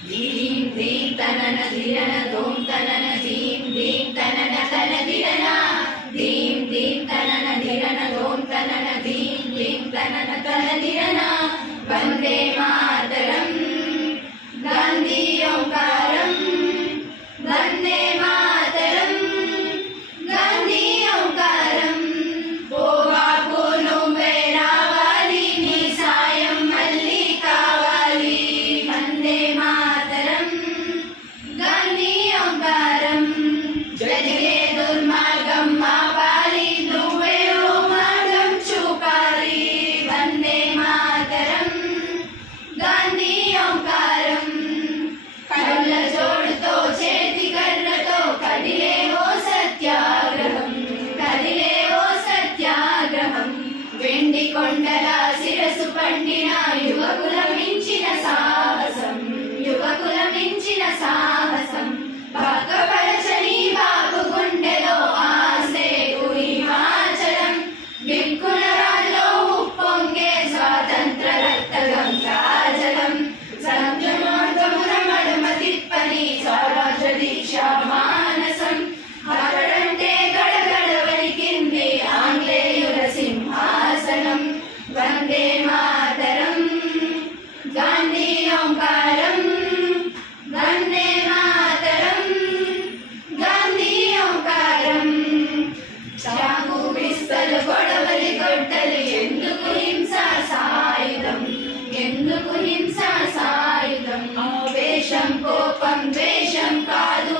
ధీం ధీం తనన ధిరన ధూం తనన ధీం ధీం తనన తన ధిరన ధీం ధీం తనన ధిరన ధూం తనన ధీం ధీం తనన తన ధిరన వందే మాతరం గాంధీ ఓంకారం వందే మాతరం గాంధీ ఓంకారం ఓ బాపు నువ్వే రావాలి నీ సాయం మళ్ళీ కావాలి వందే మాతరం గాంధీ ఓంకారం జరిగే దుర్మార్గం ఆపాలి నువ్వే ఓ మార్గం చూపాలి వందే మాతరం గాంధీ ఓంకారం కళ్ళ జోడుతో చేతి కర్రతో కదిలే ఓ సత్యాగ్రహం కదిలే ఓ సత్యాగ్రహం వెండి కొండల శిరసు పండిన యువకుల మించిన సాహసం యువకుల మించిన సాహసం పక్కపరచని బాపు గుండెలో ఆసే హిమాచలం విక్కుల రాల్లో ఉప్పొంగే స్వాతంత్ర రక్తగం కాజలం సంజమార్గమున మడమ తిప్పని స్వరాజ్య దీక్ష మానసం అక్కడంటే గడగడ వణికింది ఆంగ్లేయుల సింహాసనం వందే మాతరం గాంధీ ఓంకారం వందే మాతరం గాంధీ ఓంకారం చాకు పిస్తలు గొడవలి గొడ్డలు ఎందుకు హింస సాయుధం ఎందుకు హింస సాయుధం వేషం కోపం ద్వేషం కాదు